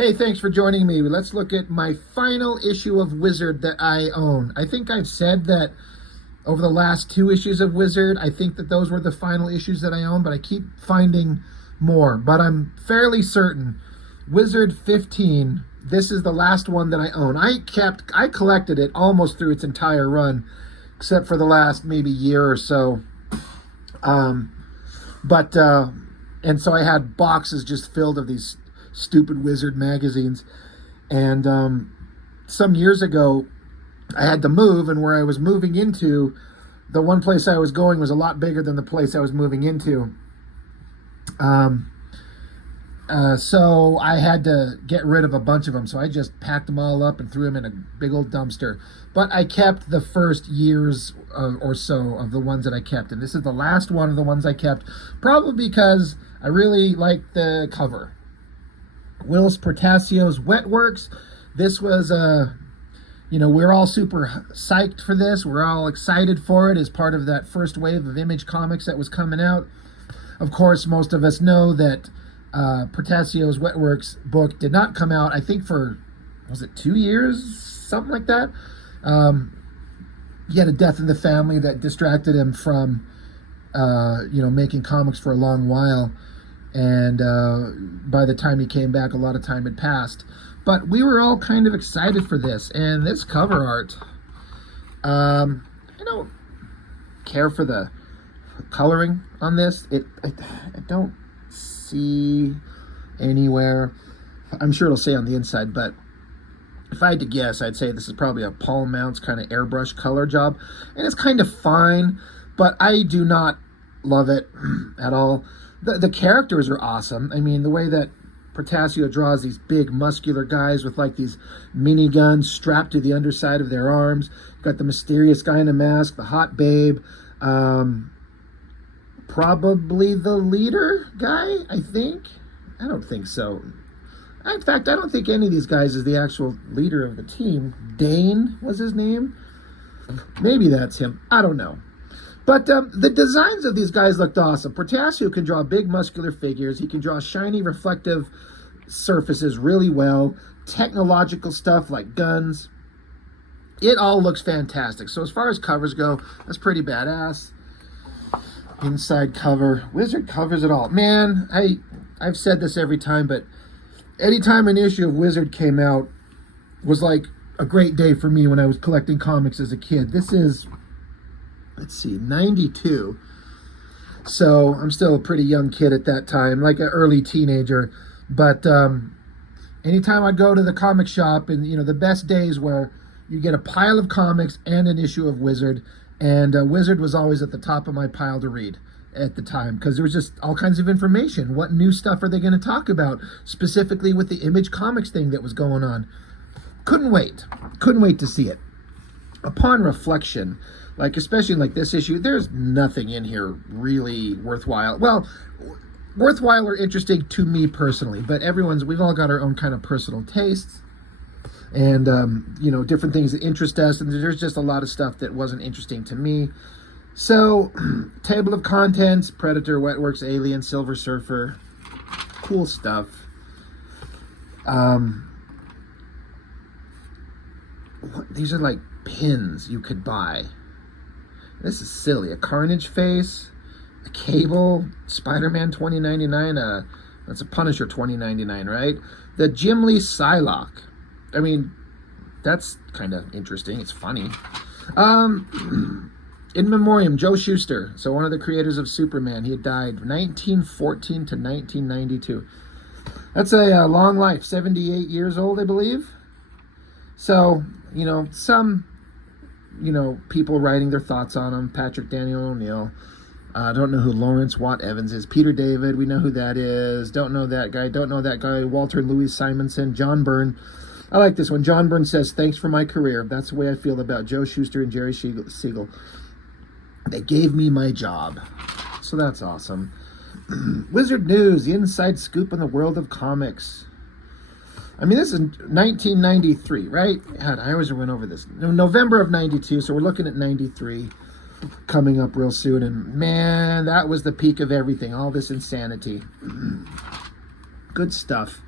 Hey, thanks for joining me. Let's look at my final issue of Wizard that I own. I think I've said that over the last two issues of Wizard, I think that those were the final issues that I own, but I keep finding more. But I'm fairly certain Wizard 15, this is the last one that I own. I collected it almost through its entire run, except for the last maybe year or so. And so I had boxes just filled of these stupid Wizard magazines. And some years ago, I had to move, and where I was moving into, the one place I was going was a lot bigger than the place I was moving into. So I had to get rid of a bunch of them. So I just packed them all up and threw them in a big old dumpster. But I kept the first years or so of the ones that I kept. And this is the last one of the ones I kept, probably because I really liked the cover. Whilce Portacio's Wetworks. This was, we're all super psyched for this. We're all excited for it as part of that first wave of Image Comics that was coming out. Of course, most of us know that Portacio's Wetworks book did not come out, I think, for, was it 2 years? Something like that. He had a death in the family that distracted him from, making comics for a long while. And by the time he came back, a lot of time had passed. But we were all kind of excited for this. And this cover art, I don't care for the coloring on this. I don't see anywhere. I'm sure it'll say on the inside, but if I had to guess, I'd say this is probably a Paul Mounts kind of airbrush color job. And it's kind of fine, but I do not love it at all. The characters are awesome. I mean, the way that Portacio draws these big muscular guys with like these miniguns strapped to the underside of their arms. Got the mysterious guy in a mask, the hot babe, probably the leader guy, I think. I don't think so. In fact, I don't think any of these guys is the actual leader of the team. Dane was his name. Maybe that's him. I don't know. But the designs of these guys looked awesome. Portacio can draw big muscular figures. He can draw shiny reflective surfaces really well. Technological stuff like guns. It all looks fantastic. So as far as covers go, that's pretty badass. Inside cover. Wizard covers it all. Man, I've said this every time, but anytime an issue of Wizard came out was like a great day for me when I was collecting comics as a kid. This is, let's see, 92. So I'm still a pretty young kid at that time, like an early teenager. But anytime I'd go to the comic shop, and the best days where you get a pile of comics and an issue of Wizard, and Wizard was always at the top of my pile to read at the time, because there was just all kinds of information. What new stuff are they going to talk about, specifically with the Image Comics thing that was going on? Couldn't wait to see it. Upon reflection, especially like this issue, there's nothing in here really worthwhile. Well, worthwhile or interesting to me personally, but we've all got our own kind of personal tastes, and different things that interest us, and there's just a lot of stuff that wasn't interesting to me. So, table of contents: Predator, Wetworks, Alien, Silver Surfer, cool stuff. These are like pins you could buy. This is silly. A Carnage face, a Cable, Spider-Man 2099, that's a Punisher 2099, right? The Jim Lee Psylocke. I mean, that's kind of interesting. It's funny. In memoriam, Joe Shuster. So one of the creators of Superman. He had died 1914 to 1992. That's a long life. 78 years old, I believe. So, some people writing their thoughts on him. Patrick Daniel O'Neill. I don't know who Lawrence Watt Evans is. Peter David, we know who that is. Don't know that guy. Don't know that guy. Walter Louis Simonson. John Byrne. I like this one. John Byrne says, "Thanks for my career. That's the way I feel about Joe Shuster and Jerry Siegel. They gave me my job." So that's awesome. Wizard News, the inside scoop in the world of comics. I mean, this is 1993, right? God, I always went over this. November of 92, so we're looking at 93 coming up real soon. And man, that was the peak of everything, all this insanity. Good stuff.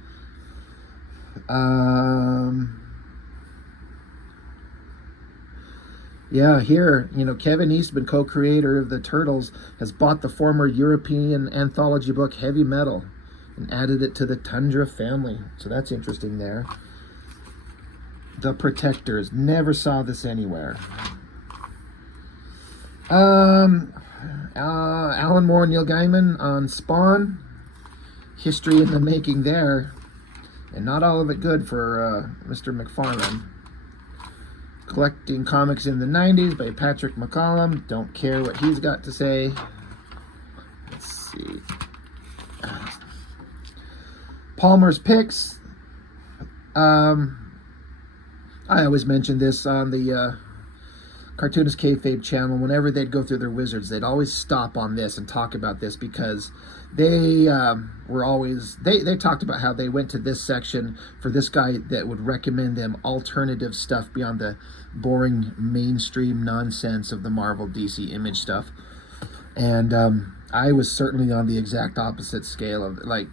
Yeah, here, Kevin Eastman, co-creator of the Turtles, has bought the former European anthology book Heavy Metal and added it to the Tundra family. So that's interesting there. The Protectors. Never saw this anywhere. Alan Moore, Neil Gaiman on Spawn. History in the making there. And not all of it good for Mr. McFarlane. Collecting Comics in the 90s by Patrick McCollum. Don't care what he's got to say. Let's see. Palmer's Picks. I always mention this on the Cartoonist Kayfabe channel. Whenever they'd go through their Wizards, they'd always stop on this and talk about this, because they were always, they talked about how they went to this section for this guy that would recommend them alternative stuff beyond the boring mainstream nonsense of the Marvel DC Image stuff. And I was certainly on the exact opposite scale of, like,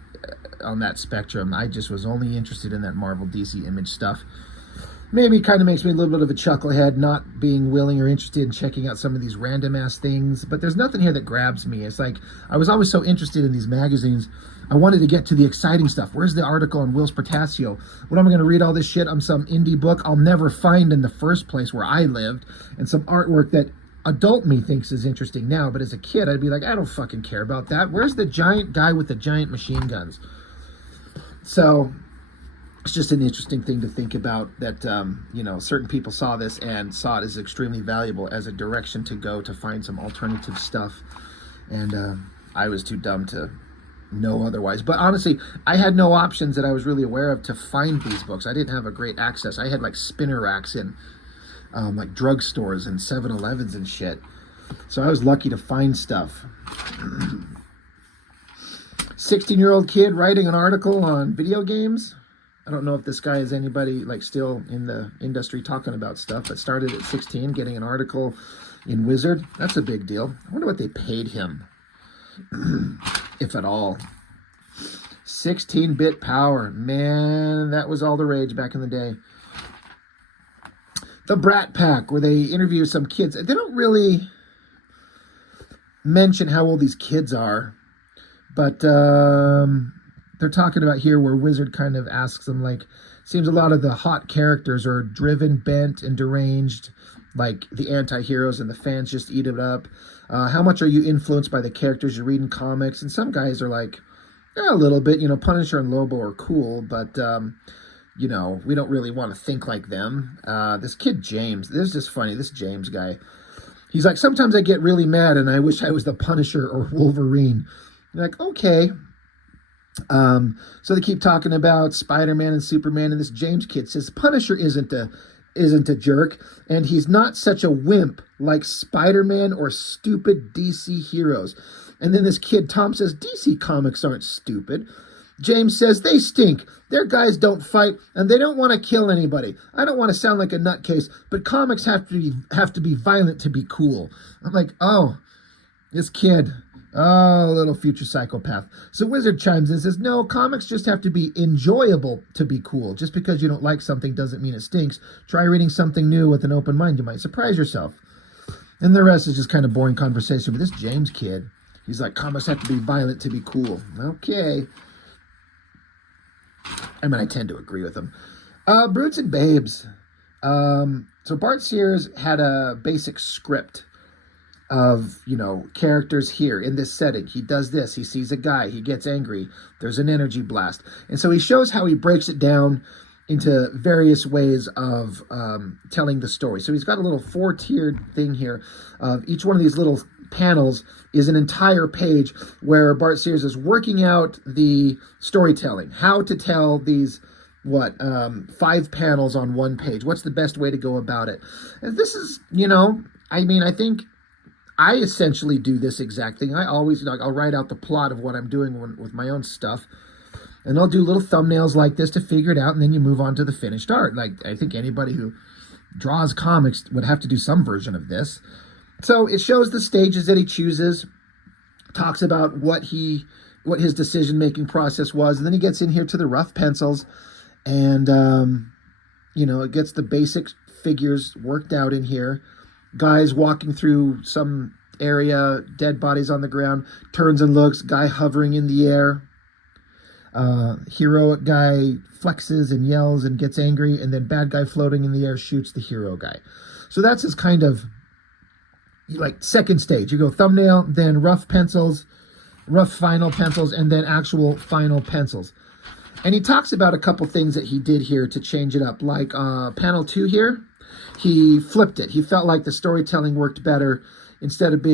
on that spectrum. I just was only interested in that Marvel DC Image stuff. Maybe kind of makes me a little bit of a chucklehead not being willing or interested in checking out some of these random ass things, but there's nothing here that grabs me. It's like I was always so interested in these magazines. I wanted to get to the exciting stuff. Where's the article on Whilce Portacio? What am I going to read all this shit on some indie book I'll never find in the first place where I lived, and some artwork that adult me thinks is interesting now, but as a kid I'd be like, I don't fucking care about that. Where's the giant guy with the giant machine guns? So it's just an interesting thing to think about, that certain people saw this and saw it as extremely valuable as a direction to go to find some alternative stuff, and I was too dumb to know otherwise. But honestly, I had no options that I was really aware of to find these books. I didn't have a great access. I had like spinner racks in like drugstores and 7-Elevens and shit, so I was lucky to find stuff. 16-year-old kid writing an article on video games. I don't know if this guy is anybody like still in the industry talking about stuff, but started at 16 getting an article in Wizard. That's a big deal. I wonder what they paid him, if at all. 16-bit power. Man, that was all the rage back in the day. The Brat Pack, where they interview some kids. They don't really mention how old these kids are, but they're talking about here where Wizard kind of asks them, like, seems a lot of the hot characters are driven, bent, and deranged, like the anti-heroes, and the fans just eat it up. How much are you influenced by the characters you read in comics? And some guys are like, yeah, a little bit. Punisher and Lobo are cool, but we don't really want to think like them. This kid James, this is just funny. This James guy, he's like, sometimes I get really mad and I wish I was the Punisher or Wolverine. I'm like, okay. So they keep talking about Spider-Man and Superman, and this James kid says Punisher isn't a jerk, and he's not such a wimp like Spider-Man or stupid DC heroes. And then this kid Tom says DC comics aren't stupid. James says they stink. Their guys don't fight, and they don't want to kill anybody. I don't want to sound like a nutcase, but comics have to be violent to be cool. I'm like, oh, this kid. Oh, little future psychopath. So Wizard chimes in and says, no, comics just have to be enjoyable to be cool. Just because you don't like something doesn't mean it stinks. Try reading something new with an open mind. You might surprise yourself. And the rest is just kind of boring conversation. But this James kid, he's like, comics have to be violent to be cool. Okay. I mean, I tend to agree with him. Brutes and Babes. So Bart Sears had a basic script of, characters here in this setting. He does this. He sees a guy. He gets angry. There's an energy blast. And so he shows how he breaks it down into various ways of telling the story. So he's got a little 4-tiered thing here. Each one of these little panels is an entire page where Bart Sears is working out the storytelling. How to tell these 5 panels on one page. What's the best way to go about it? And this is, I think I essentially do this exact thing. I always, I'll write out the plot of what I'm doing with my own stuff, and I'll do little thumbnails like this to figure it out, and then you move on to the finished art. Like, I think anybody who draws comics would have to do some version of this. So it shows the stages that he chooses, talks about what his decision-making process was, and then he gets in here to the rough pencils, And, it gets the basic figures worked out in here. Guys walking through some area, dead bodies on the ground, turns and looks, guy hovering in the air. Heroic guy flexes and yells and gets angry, and then bad guy floating in the air shoots the hero guy. So that's his kind of like second stage. You go thumbnail, then rough pencils, rough final pencils, and then actual final pencils. And he talks about a couple things that he did here to change it up. Like panel 2 here, he flipped it. He felt like the storytelling worked better. Instead of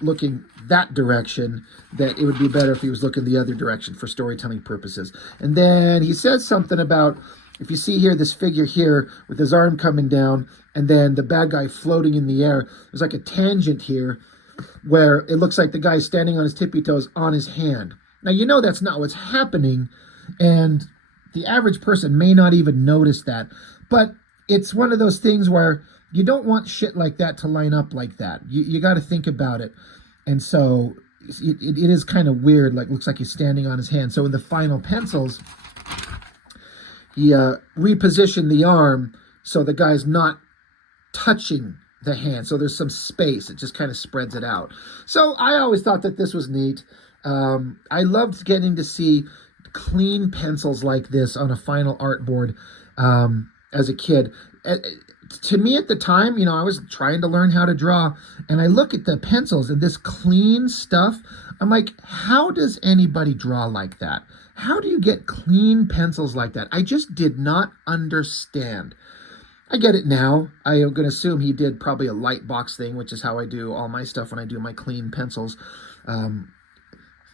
looking that direction, that it would be better if he was looking the other direction for storytelling purposes. And then he says something about, if you see here, this figure here with his arm coming down and then the bad guy floating in the air, there's like a tangent here where it looks like the guy's standing on his tippy toes on his hand. Now, that's not what's happening, and the average person may not even notice that, but it's one of those things where you don't want shit like that to line up like that. You got to think about it. And so it is kind of weird, like looks like he's standing on his hand. So in the final pencils, he repositioned the arm so the guy's not touching the hand. So there's some space. It just kind of spreads it out. So I always thought that this was neat. I loved getting to see clean pencils like this on a final art board as a kid. To me at the time, I was trying to learn how to draw, and I look at the pencils and this clean stuff. I'm like, how does anybody draw like that? How do you get clean pencils like that? I just did not understand. I get it now. I'm going to assume he did probably a light box thing, which is how I do all my stuff when I do my clean pencils.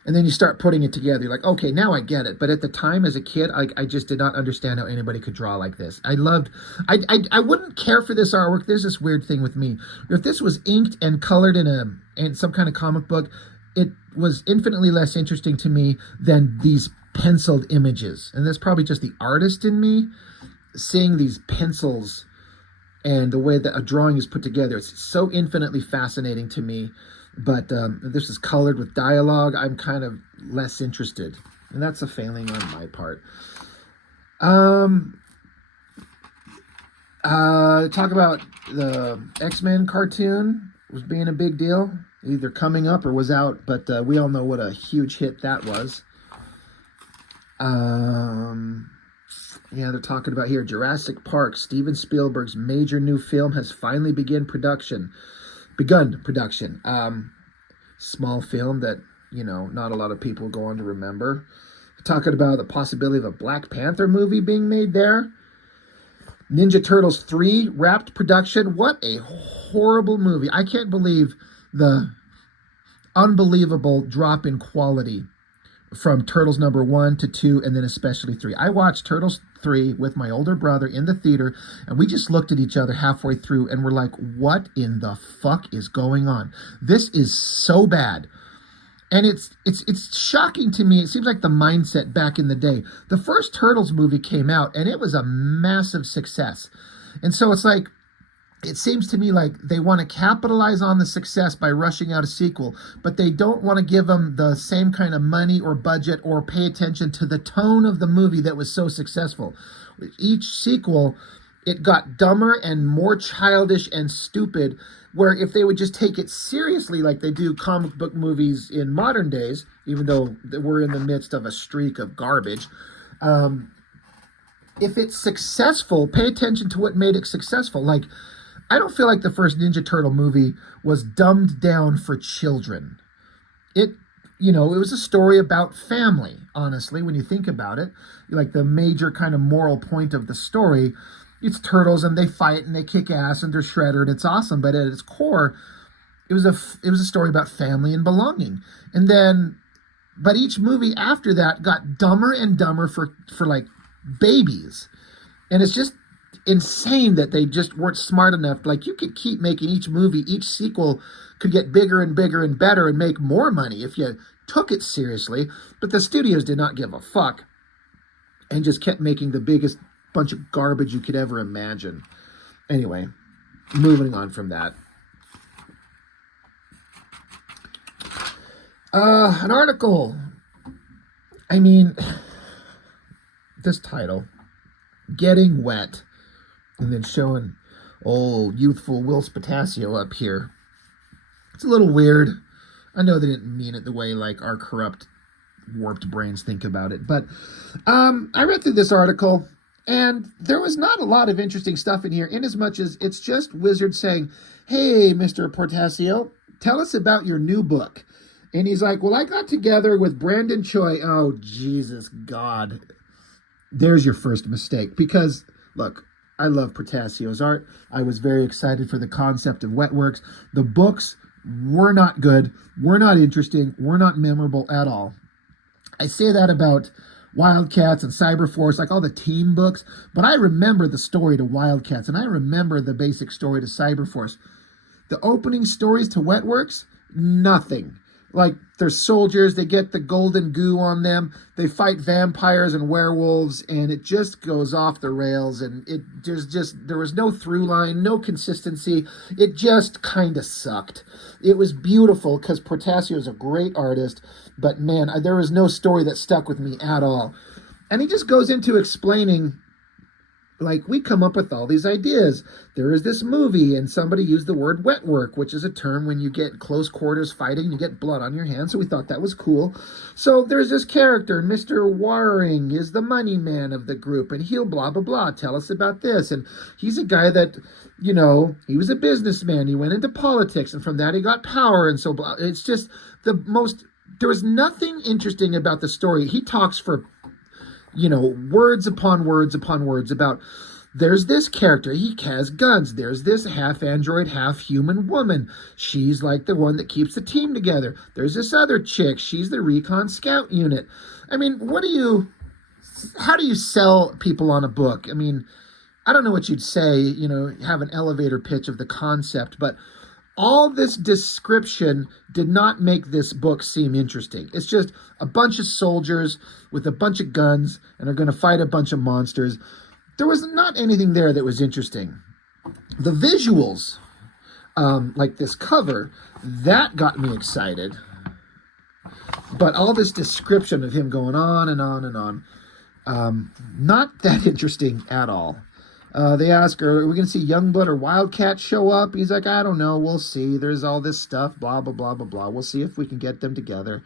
And then you start putting it together. You're like, okay, now I get it. But at the time as a kid, I just did not understand how anybody could draw like this. I wouldn't care for this artwork. There's this weird thing with me. If this was inked and colored in some kind of comic book, it was infinitely less interesting to me than these penciled images. And that's probably just the artist in me seeing these pencils and the way that a drawing is put together. It's so infinitely fascinating to me. But this is colored with dialogue. I'm kind of less interested. And that's a failing on my part. Talk about the X-Men cartoon was being a big deal. Either coming up or was out. But we all know what a huge hit that was. Yeah, they're talking about here. Jurassic Park, Steven Spielberg's major new film has finally begun production. Small film that, not a lot of people go on to remember. Talking about the possibility of a Black Panther movie being made there. Ninja Turtles 3 wrapped production. What a horrible movie. I can't believe the unbelievable drop in quality from Turtles number 1 to 2 and then especially 3. I watched Turtles 3 with my older brother in the theater, and we just looked at each other halfway through and we're like, what in the fuck is going on? This is so bad. And it's shocking to me. It seems like the mindset back in the day. The first Turtles movie came out and it was a massive success. And so it's like, it seems to me like they want to capitalize on the success by rushing out a sequel, but they don't want to give them the same kind of money or budget or pay attention to the tone of the movie that was so successful. Each sequel, it got dumber and more childish and stupid, where if they would just take it seriously like they do comic book movies in modern days, even though we're in the midst of a streak of garbage, if it's successful, pay attention to what made it successful. Like, I don't feel like the first Ninja Turtle movie was dumbed down for children. It was a story about family, honestly, when you think about it. Like the major kind of moral point of the story, it's turtles and they fight and they kick ass and they're Shredder and it's awesome. But at its core, it was a story about family and belonging. But each movie after that got dumber and dumber for like babies. And it's just insane that they just weren't smart enough. Like, you could keep making each movie, each sequel could get bigger and bigger and better and make more money if you took it seriously. But the studios did not give a fuck and just kept making the biggest bunch of garbage you could ever imagine. Anyway, moving on from that. An article. I mean, this title. getting wet, and then showing old youthful Whilce Portacio up here. It's a little weird. I know they didn't mean it the way like our corrupt, warped brains think about it, but I read through this article, and there was not a lot of interesting stuff in here, in as much as it's just Wizard saying, "Hey, Mr. Portacio, tell us about your new book." And he's like, "Well, I got together with Brandon Choi." Oh, Jesus God. There's your first mistake. Because, look, I love Portacio's art. I was very excited for the concept of Wetworks. The books were not good, were not interesting, were not memorable at all. I say that about Wildcats and Cyberforce, like all the team books, but I remember the story to Wildcats, and I remember the basic story to Cyberforce. The opening stories to Wetworks, nothing. Like, they're soldiers, they get the golden goo on them, they fight vampires and werewolves, and it just goes off the rails, and there was no through line, no consistency. It just kind of sucked. It was beautiful because Portacio is a great artist, but man, there was no story that stuck with me at all. And he just goes into explaining, like, we come up with all these ideas. There is this movie, and somebody used the word wet work, which is a term when you get close quarters fighting, you get blood on your hands, so we thought that was cool. So there's this character, Mr. Waring is the money man of the group, and he'll blah, blah, blah, tell us about this. And he's a guy that, you know, he was a businessman, he went into politics, and from that he got power, and so blah. It's just the most, there was nothing interesting about the story. He talks for, you know, words upon words upon words about, there's this character, he has guns, there's this half android, half human woman, she's like the one that keeps the team together, there's this other chick, she's the recon scout unit. I mean, how do you sell people on a book? I mean, I don't know what you'd say, you know, have an elevator pitch of the concept, but all this description did not make this book seem interesting. It's just a bunch of soldiers with a bunch of guns and are going to fight a bunch of monsters. There was not anything there that was interesting. The visuals, like this cover, that got me excited. But all this description of him going on and on and on, not that interesting at all. They ask, are we going to see Youngblood or Wildcat show up? He's like, I don't know. We'll see. There's all this stuff, blah, blah, blah, blah, blah. We'll see if we can get them together.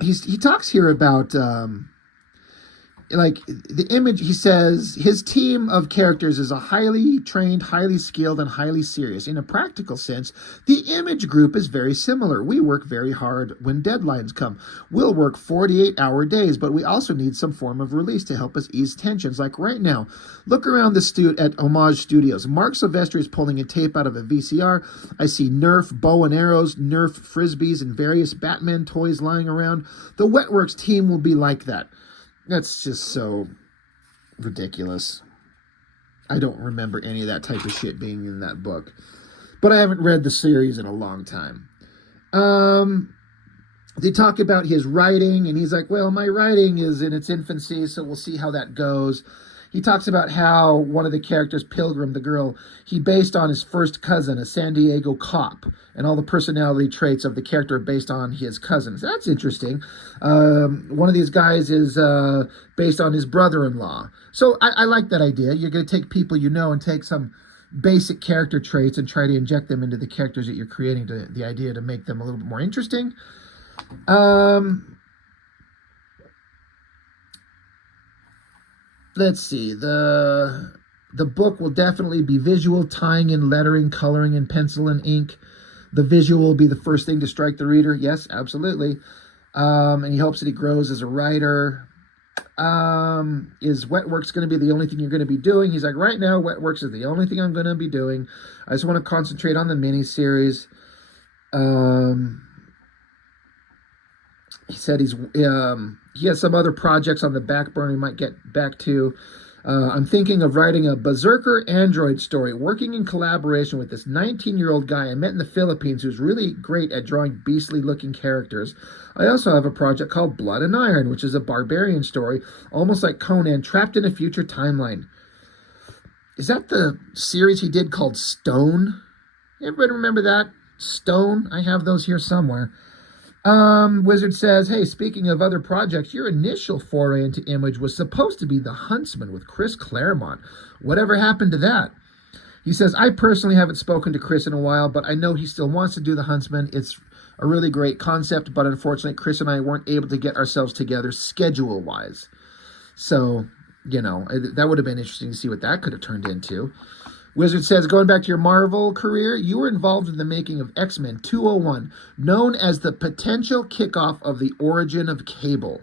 He talks here about, like, the image. He says his team of characters is a highly trained, highly skilled, and highly serious. In a practical sense, the image group is very similar. We work very hard when deadlines come. We'll work 48-hour days, but we also need some form of release to help us ease tensions. Like right now, look around the at Homage Studios. Mark Silvestri is pulling a tape out of a VCR. I see Nerf bow and arrows, Nerf frisbees, and various Batman toys lying around. The Wetworks team will be like that. That's just so ridiculous. I don't remember any of that type of shit being in that book. But I haven't read the series in a long time. They talk about his writing, and he's like, well, my writing is in its infancy, so we'll see how that goes. He talks about how one of the characters, Pilgrim, the girl, he based on his first cousin, a San Diego cop, and all the personality traits of the character based on his cousins. That's interesting. One of these guys is based on his brother-in-law. So I like that idea. You're going to take people you know and take some basic character traits and try to inject them into the characters that you're creating, to the idea to make them a little bit more interesting. Let's see. The book will definitely be visual, tying in lettering, coloring, and pencil and ink. The visual will be the first thing to strike the reader. Yes, absolutely. And he hopes that he grows as a writer. Is Wetworks going to be the only thing you're going to be doing? He's like, right now, Wetworks is the only thing I'm going to be doing. I just want to concentrate on the miniseries. He said he has some other projects on the back burner he might get back to. I'm thinking of writing a Berserker Android story, working in collaboration with this 19-year-old guy I met in the Philippines who's really great at drawing beastly-looking characters. I also have a project called Blood and Iron, which is a barbarian story, almost like Conan, trapped in a future timeline. Is that the series he did called Stone? Everybody remember that? Stone? I have those here somewhere. Wizard says, hey, speaking of other projects, your initial foray into Image was supposed to be The Huntsman with Chris Claremont. Whatever happened to that? He says, I personally haven't spoken to Chris in a while, but I know he still wants to do The Huntsman. It's a really great concept, but unfortunately, Chris and I weren't able to get ourselves together schedule-wise. So, that would have been interesting to see what that could have turned into. Wizard says, going back to your Marvel career, you were involved in the making of X-Men 201, known as the potential kickoff of the origin of Cable.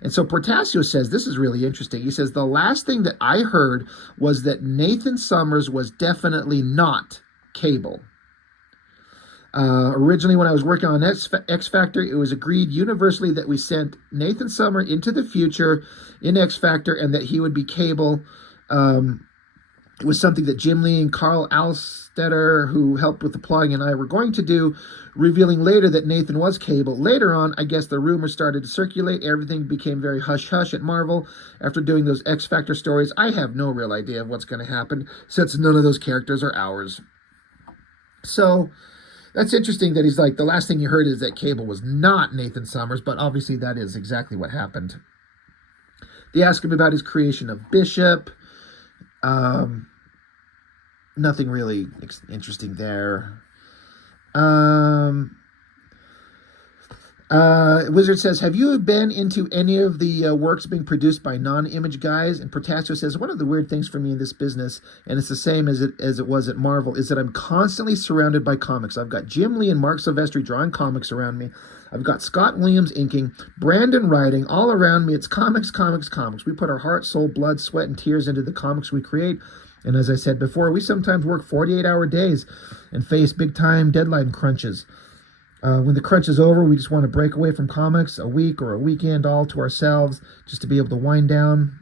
And so Portacio says, this is really interesting. He says, the last thing that I heard was that Nathan Summers was definitely not Cable. Originally, when I was working on X Factor, it was agreed universally that we sent Nathan Summers into the future in X Factor and that he would be Cable. It was something that Jim Lee and Carl Alstetter, who helped with the plotting, and I were going to do, revealing later that Nathan was Cable. Later on, I guess the rumors started to circulate. Everything became very hush-hush at Marvel. After doing those X Factor stories, I have no real idea of what's going to happen, since none of those characters are ours. So that's interesting that he's like, the last thing you heard is that Cable was not Nathan Summers, but obviously that is exactly what happened. They ask him about his creation of Bishop. Nothing really interesting there. Wizard says, have you been into any of the works being produced by non-Image guys? And Portacio says, one of the weird things for me in this business, and it's the same as it was at Marvel, is that I'm constantly surrounded by comics. I've got Jim Lee and Mark Silvestri drawing comics around me. I've got Scott Williams inking, Brandon writing, all around me. It's comics, comics, comics. We put our heart, soul, blood, sweat, and tears into the comics we create. And as I said before, we sometimes work 48-hour days and face big-time deadline crunches. When the crunch is over, we just want to break away from comics a week or a weekend all to ourselves just to be able to wind down.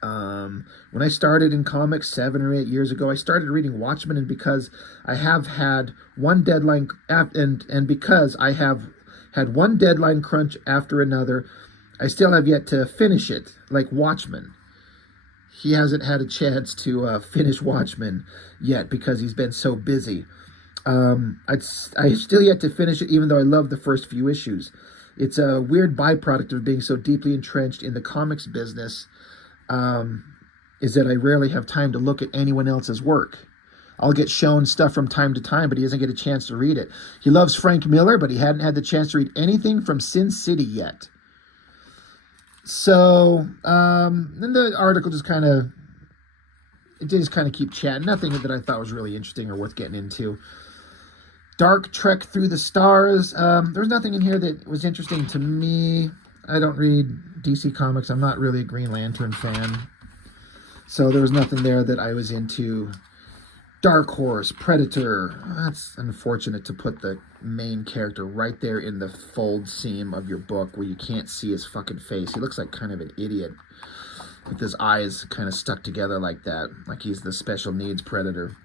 When I started in comics 7 or 8 years ago, I started reading Watchmen, and because I have had one deadline and because I have had one deadline crunch after another, I still have yet to finish it, like Watchmen. He hasn't had a chance to finish Watchmen yet because he's been so busy. I still yet to finish it, even though I love the first few issues. It's a weird byproduct of being so deeply entrenched in the comics business, is that I rarely have time to look at anyone else's work. I'll get shown stuff from time to time, but he doesn't get a chance to read it. He loves Frank Miller, but he hadn't had the chance to read anything from Sin City yet. So, then the article just kind of keep chatting. Nothing that I thought was really interesting or worth getting into. Dark Trek Through the Stars. There's nothing in here that was interesting to me. I don't read DC Comics. I'm not really a Green Lantern fan. So there was nothing there that I was into. Dark Horse, Predator. That's unfortunate to put the main character right there in the fold seam of your book where you can't see his fucking face. He looks like kind of an idiot with his eyes kind of stuck together like that, like he's the special needs Predator.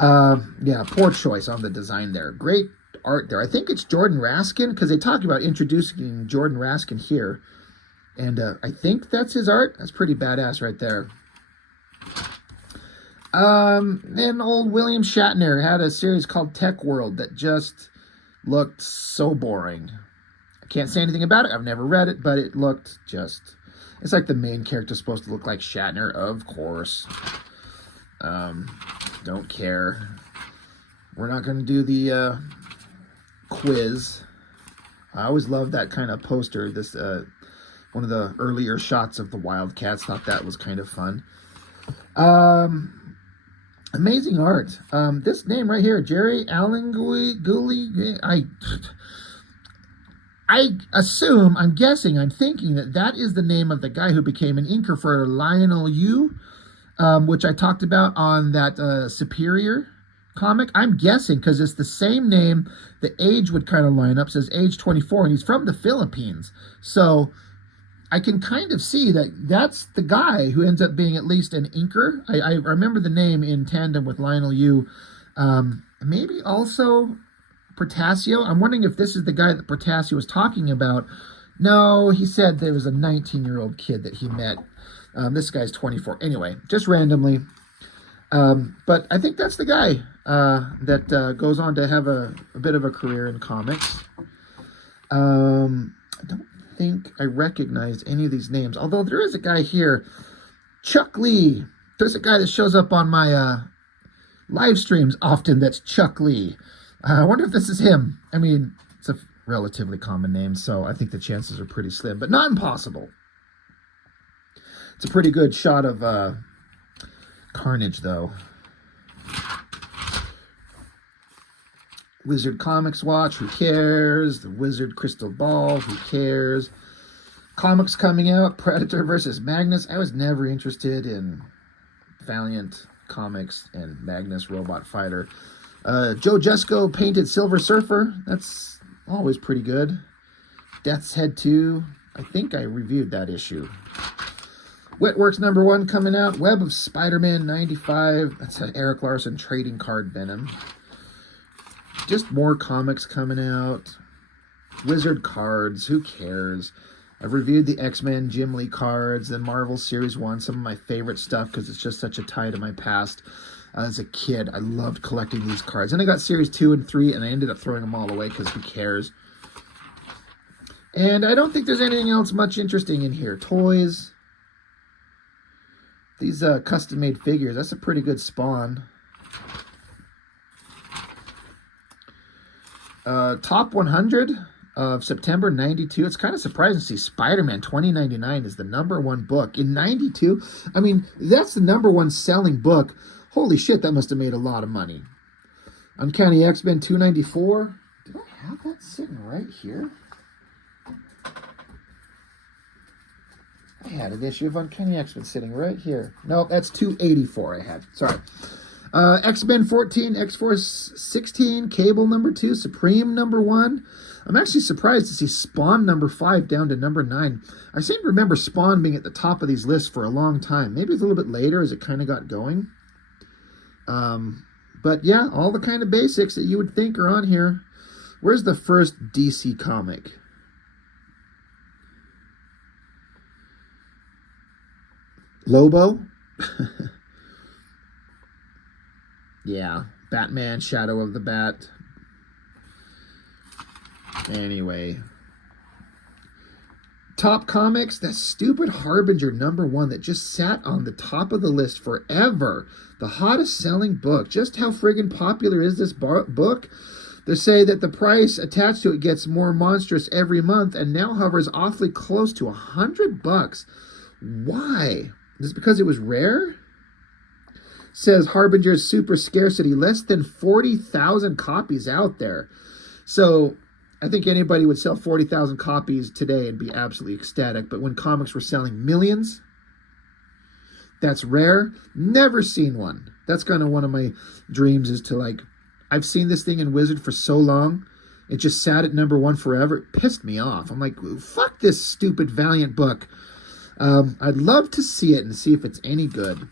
Yeah, poor choice on the design there. Great art there. I think it's Jordan Raskin, because they talk about introducing Jordan Raskin here. And I think that's his art. That's pretty badass right there. Then old William Shatner had a series called Tech World that just looked so boring. I can't say anything about it. I've never read it, but it looked just... It's like the main character's supposed to look like Shatner, of course. Don't care. We're not going to do the quiz. I always loved that kind of poster. This one of the earlier shots of the Wildcats. Thought that was kind of fun. Amazing art. This name right here, Jerry Allenguli. I assume, I'm guessing, I'm thinking that is the name of the guy who became an inker for Lionel Yu, which I talked about on that Superior comic. I'm guessing because it's the same name. The age would kind of line up. Says age 24, and he's from the Philippines. So I can kind of see that that's the guy who ends up being at least an inker. I remember the name in tandem with Lionel Yu. Maybe also Portacio. I'm wondering if this is the guy that Portacio was talking about. No, he said there was a 19-year-old kid that he met. This guy's 24. Anyway, just randomly. But I think that's the guy that goes on to have a bit of a career in comics. I don't think I recognized any of these names, although there is a guy here, Chuck Lee. There's a guy that shows up on my live streams often that's Chuck Lee. I wonder if this is him. I mean, it's a relatively common name, so I think the chances are pretty slim, but not impossible. It's a pretty good shot of Carnage, though. Wizard Comics Watch, who cares? The Wizard Crystal Ball, who cares? Comics coming out, Predator versus Magnus. I was never interested in Valiant Comics and Magnus Robot Fighter. Joe Jesco painted Silver Surfer. That's always pretty good. Death's Head 2. I think I reviewed that issue. Wetworks #1 coming out. Web of Spider-Man 95. That's an Eric Larson trading card Venom. Just more comics coming out. Wizard cards. Who cares? I've reviewed the X-Men Jim Lee cards, the Marvel Series 1, some of my favorite stuff because it's just such a tie to my past. As a kid, I loved collecting these cards. And I got Series 2 and 3, and I ended up throwing them all away because who cares? And I don't think there's anything else much interesting in here. Toys. These custom-made figures, that's a pretty good Spawn. Top 100 of September 92. It's kind of surprising to see Spider-Man 2099 is the #1 book. In 92, I mean, that's the #1 selling book. Holy shit, that must have made a lot of money. Uncanny X-Men 294. Did I have that sitting right here? I had an issue of Uncanny X-Men sitting right here. No, that's 284 I had. Sorry. X-Men 14, X-Force 16, Cable #2, Supreme #1. I'm actually surprised to see Spawn #5 down to #9. I seem to remember Spawn being at the top of these lists for a long time. Maybe it's a little bit later as it kind of got going. But yeah, all the kind of basics that you would think are on here. Where's the first DC comic? Lobo? Yeah, Batman, Shadow of the Bat. Anyway. Top comics, that stupid Harbinger #1 that just sat on the top of the list forever. The hottest selling book. Just how friggin' popular is this book? They say that the price attached to it gets more monstrous every month and now hovers awfully close to $100. Why? Is this because it was rare? Says Harbinger's super scarcity, less than 40,000 copies out there. So I think anybody would sell 40,000 copies today and be absolutely ecstatic. But when comics were selling millions, that's rare. Never seen one. That's kind of one of my dreams is to like, I've seen this thing in Wizard for so long. It just sat at #1 forever. It pissed me off. I'm like, fuck this stupid Valiant book. I'd love to see it and see if it's any good.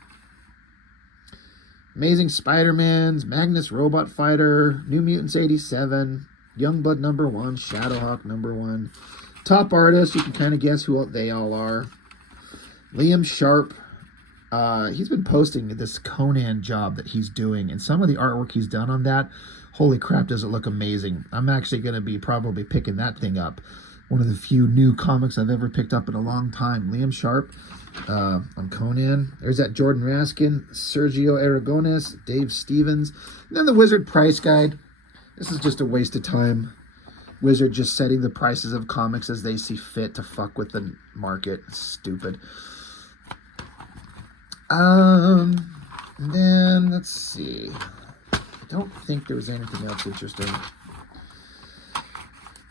Amazing Spider-Mans, Magnus Robot Fighter, New Mutants 87, Youngblood #1, Shadowhawk #1. Top artists, you can kind of guess who they all are. Liam Sharp. He's been posting this Conan job that he's doing, and some of the artwork he's done on that, holy crap, does it look amazing. I'm actually going to be probably picking that thing up. One of the few new comics I've ever picked up in a long time. Liam Sharp on Conan. There's that Jordan Raskin, Sergio Aragones, Dave Stevens. And then the Wizard Price Guide. This is just a waste of time. Wizard just setting the prices of comics as they see fit to fuck with the market. It's stupid. Then, let's see. I don't think there was anything else interesting.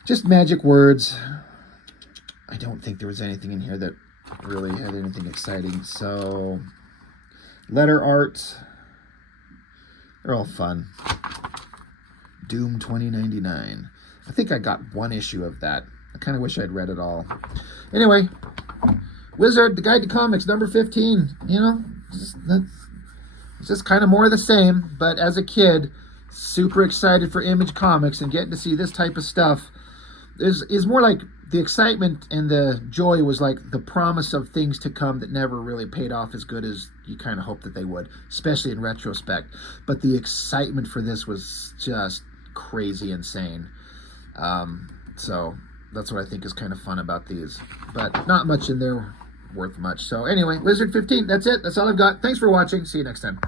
Just magic words. I don't think there was anything in here that really had anything exciting. So, letter art. They're all fun. Doom 2099. I think I got one issue of that. I kind of wish I'd read it all. Anyway, Wizard, the Guide to Comics, #15. You know, it's just kind of more of the same. But as a kid, super excited for Image Comics and getting to see this type of stuff is more like the excitement and the joy was like the promise of things to come that never really paid off as good as you kind of hoped that they would, especially in retrospect. But the excitement for this was just crazy insane. So that's what I think is kind of fun about these. But not much in there worth much. So anyway, Lizard 15, that's it. That's all I've got. Thanks for watching. See you next time.